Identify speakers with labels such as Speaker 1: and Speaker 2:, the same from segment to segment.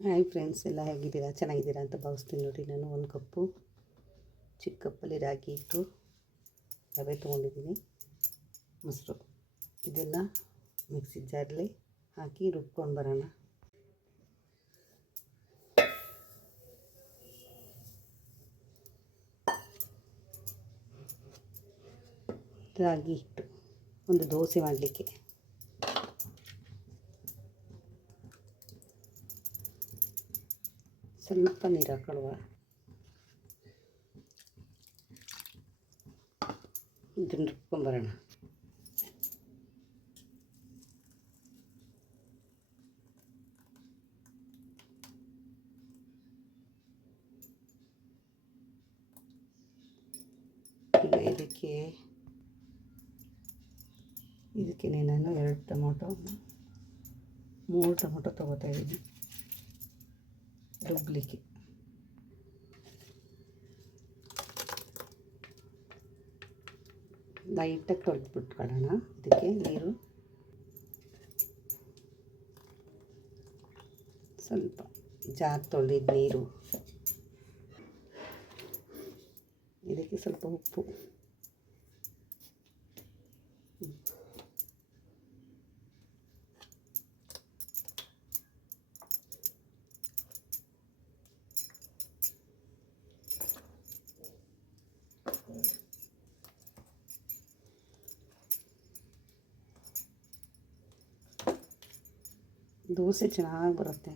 Speaker 1: Hi friends ಎಲ್ಲ ಹೇಗಿದ್ದೀರಾ? ಚೆನ್ನಾಗಿದ್ದೀರಾ ಅಂತ ಭಾವಿಸ್ತೀನಿ ನೋಡಿ. ನಾನು ಒಂದು ಕಪ್ಪು ಚಿಕ್ಕ ಕಪ್ಪಲ್ಲಿ ರಾಗಿ ಇಟ್ಟು ರವೆ ತೊಗೊಂಡಿದ್ದೀನಿ. ಮೊಸರು. ಇದೆಲ್ಲ ಮಿಕ್ಸಿ ಜಾರಲ್ಲಿ ಹಾಕಿ ರುಬ್ಕೊಂಡು ಬರೋಣ. ರಾಗಿ ಹಿಟ್ಟು ಒಂದು ದೋಸೆ ಮಾಡಲಿಕ್ಕೆ. ಸ್ವಲ್ಪ ನೀರು ಹಾಕೊಳ್ಳುವ ಇದನ್ನು ರುಬ್ಕೊಂಬರೋಣ ಈಗ ಇದಕ್ಕೆ ಇದಕ್ಕೆ ನಾನು ಎರಡು ಟೊಮೊಟೊ ಮೂರು ಟೊಮೊಟೊ ತೊಗೋತಾ ಇದ್ದೀನಿ ರುಬ್ಲಿಕ್ಕೆ ಲೈಟಾಗಿ ತೊಳೆದ್ಬಿಟ್ಕೊಳ್ಳೋಣ ಇದಕ್ಕೆ ನೀರು ಸ್ವಲ್ಪ ಜಾರ್ ತೊಳೆದಿದ್ದ ನೀರು ಇದಕ್ಕೆ ಸ್ವಲ್ಪ ಉಪ್ಪು ದೋಸೆ ಚೆನ್ನಾಗಿ ಬರುತ್ತೆ.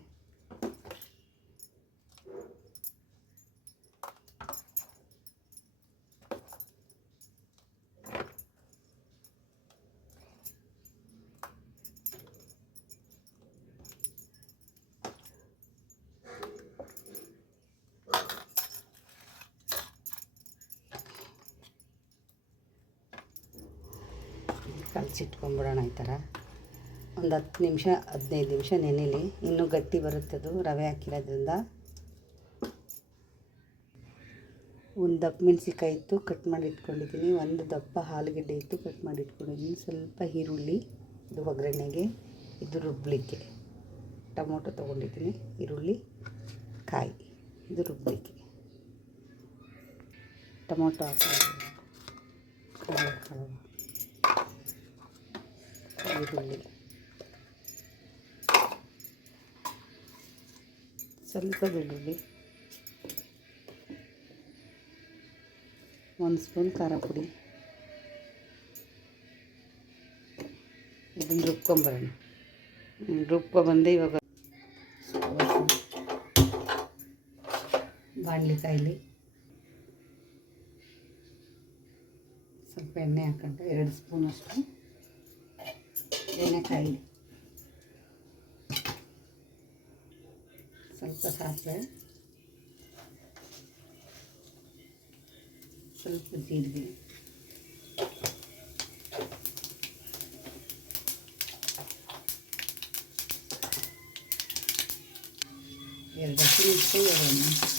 Speaker 1: ಕಲಸಿಟ್ಕೊಂಬಿಡೋಣ ಈ ಥರ. ಒಂದು ಹತ್ತು ನಿಮಿಷ, ಹದಿನೈದು ನಿಮಿಷ ನೆನೆಯಲಿ ಇನ್ನೂ ಗಟ್ಟಿ ಬರುತ್ತೆ ಅದು, ರವೆ ಹಾಕಿರೋದ್ರಿಂದ. ಒಂದು ದಪ್ಪ ಮೆಣಸಿಕಾಯಿ ಇತ್ತು ಕಟ್ ಮಾಡಿ ಇಟ್ಕೊಂಡಿದ್ದೀನಿ ಒಂದು ದಪ್ಪ ಆಲೂಗಡ್ಡೆ ಇತ್ತು ಕಟ್ ಮಾಡಿ ಇಟ್ಕೊಂಡಿದ್ದೀನಿ ಸ್ವಲ್ಪ ಈರುಳ್ಳಿ, ಇದು ಒಗ್ಗರಣೆಗೆ, ಇದು ರುಬ್ಬಲಿಕ್ಕೆ ಟೊಮೊಟೊ ತೊಗೊಂಡಿದ್ದೀನಿ, ಈರುಳ್ಳಿ, ಕಾಯಿ, ಇದು ರುಬ್ಬಲಿಕ್ಕೆ ಟೊಮೊಟೊ ಹಾಕೊಳ್ಳೋದು ಈರುಳ್ಳಿ. ಸ್ವಲ್ಪ ಬೆಳ್ಳುಳ್ಳಿ. ಒಂದು ಸ್ಪೂನ್ ಖಾರ ಪುಡಿ. ಇದನ್ನು ರುಬ್ಕೊಂಬರೋಣ. ರುಬ್ಕೊಬಂದು ಇವಾಗ. ಬಾಣಲಿ ಕಾಯಿಲಿ ಸ್ವಲ್ಪ ಎಣ್ಣೆ ಹಾಕೊಂಡು. ಎರಡು ಸ್ಪೂನಷ್ಟು. ಎಣ್ಣೆ ಕಾಯಿಲಿ ಸ್ವಲ್ಪ ಸಾಸಿವೆ ಸ್ವಲ್ಪ ಜೀರಿಗೆ ಎರಡು ಹಸಿಮೆಣಸಿನಕಾಯಿ ಎಣ್ಣೆ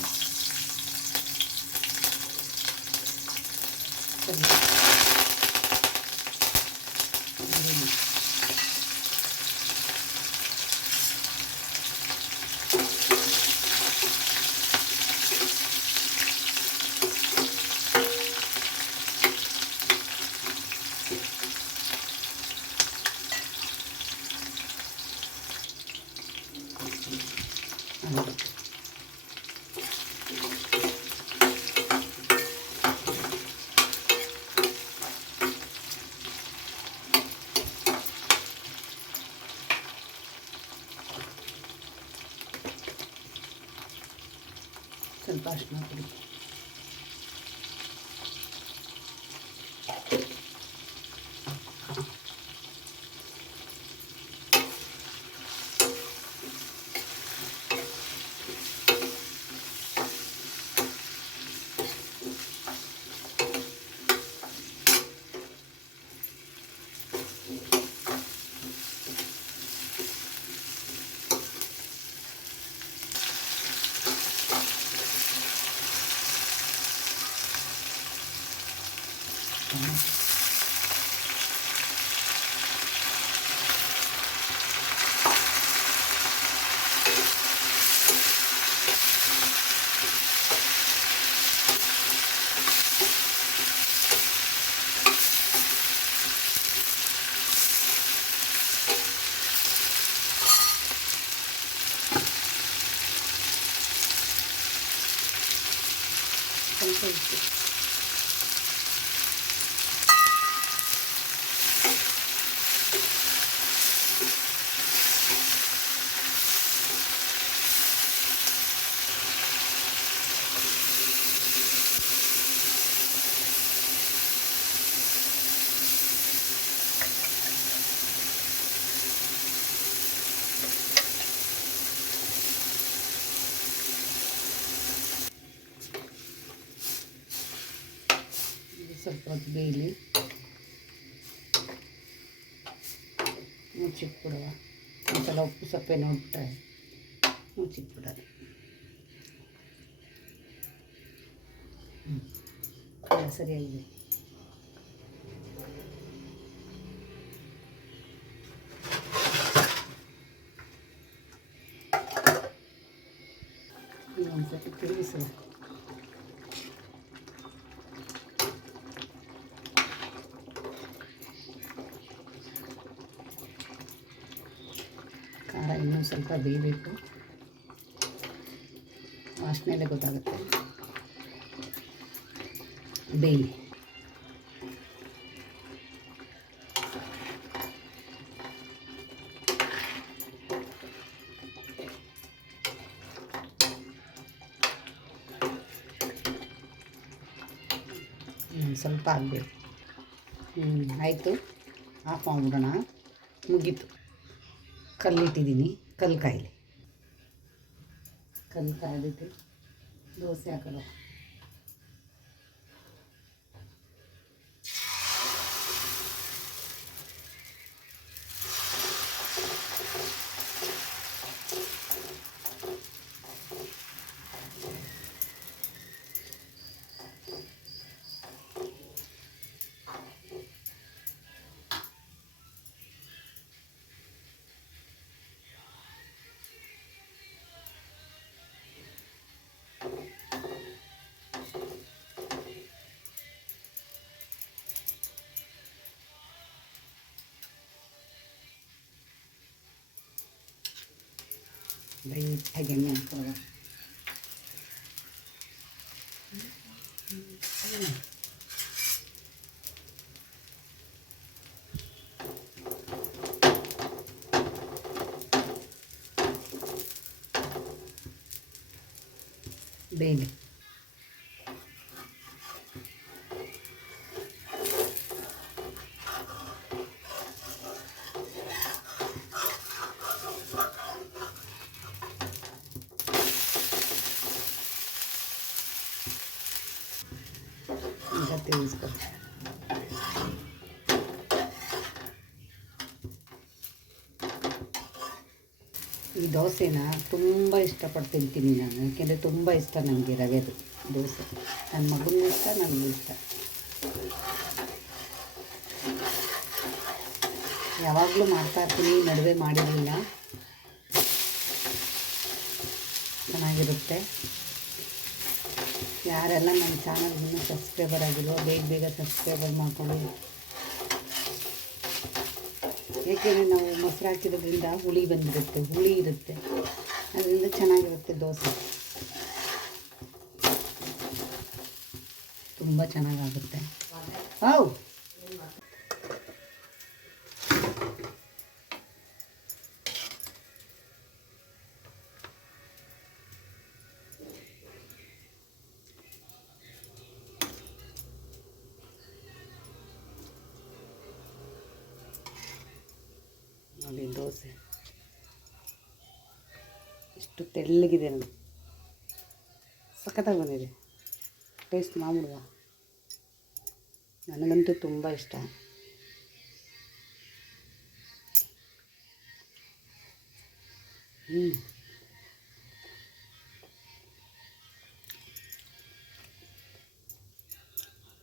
Speaker 1: ಸ್ವಲ್ಪ ಅರಿಶಿನ 감싸줄게 ಸ್ವಲ್ಪ ಹೊತ್ತು ಬೇಯಲಿ ಮುಚ್ಚಿಟ್ಬಿಡುವ ಒಂದ್ಸಲ ಉಪ್ಪು ಸಪ್ಪೆ ನೋಡ್ಬಿಟ್ರೆ ಮುಚ್ಚಿಟ್ಬಿಡೋದು ಹ್ಞೂ ಎಲ್ಲ ಸರಿಯಾಗಿದೆ ಒಂದು ಸತಿ ತಿರುಗಿಸುವ ಸ್ವಲ್ಪ ಬೇಯಬೇಕು. ಮೇಲೆ ಗೊತ್ತಾಗುತ್ತೆ. ಬೇಯಿ. ಸ್ವಲ್ಪ ಆಗಬೇಕು. ಹ್ಞೂ ಆಯಿತು. ಆಫ್ ಮಾಡ್ಬಿಡೋಣ. ಮುಗೀತು. ಕಲ್ಲಿಟ್ಟಿದ್ದೀನಿ ಕಲ್ಲು ಕಾಯಿಲಿ. ಕಲ್ಲು ಕಾಯ್ದಿಟ್ಟು ದೋಸೆ ಹಾಕೋದು ಲೈಟಾಗಿ ಎಣ್ಣೆ ಹಾಕೋದು ಬೇಯಲಿ ಈ ದೋಸೆನ ತುಂಬ ಇಷ್ಟಪಟ್ಟು ತಿಂತೀನಿ ನಾನು, ಯಾಕೆಂದರೆ ತುಂಬ ಇಷ್ಟ ನನಗೆ ರವೆದು ದೋಸೆ. ನನ್ನ ಮಗನೂ ಇಷ್ಟ, ನನಗೂ ಇಷ್ಟ. ಯಾವಾಗಲೂ ಮಾಡ್ತಾ ಇರ್ತೀನಿ, ನಡುವೆ ಮಾಡಿರಲಿಲ್ಲ. ಚೆನ್ನಾಗಿರುತ್ತೆ. ಯಾರೆಲ್ಲ ನನ್ನ ಚಾನಲ್ ಇನ್ನೂ ಸಬ್ಸ್ಕ್ರೈಬರ್ ಆಗಿಲ್ವೋ, ಬೇಗ ಬೇಗ ಸಬ್ಸ್ಕ್ರೈಬರ್ ಮಾಡ್ಕೊಳ್ಳಿ. ಏಕೆಂದರೆ ನಾವು ಮೊಸರು ಹಾಕಿರೋದ್ರಿಂದ ಹುಳಿ ಬಂದಿರುತ್ತೆ ಹುಳಿ ಇರುತ್ತೆ. ಅದರಿಂದ ಚೆನ್ನಾಗಿರುತ್ತೆ ದೋಸೆ. ತುಂಬ ಚೆನ್ನಾಗಾಗುತ್ತೆ. ಹೌ! ನೋಡಿ ದೋಸೆ. ಇಷ್ಟು ತೆಳ್ಳಗಿದೆ ನೋಡಿ. ಸಖತ್ತಾಗಿ ಬಂದಿದೆ. ಟೇಸ್ಟ್ ಮಾಡ್ಬಿಡುವ ನನಗಂತೂ ತುಂಬ ಇಷ್ಟ. ಹ್ಞೂ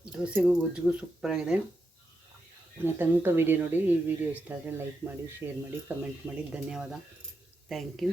Speaker 1: ದೋಸೆಗೂ ಗೊಜ್ಜಿಗೂ ಸೂಪರಾಗಿದೆ. ತನಕ ವಿಡಿಯೋ ನೋಡಿ ಈ ವಿಡಿಯೋ ಇಷ್ಟ ಆದರೆ ಲೈಕ್ ಮಾಡಿ ಶೇರ್ ಮಾಡಿ ಕಮೆಂಟ್ ಮಾಡಿ. ಧನ್ಯವಾದ. Thank you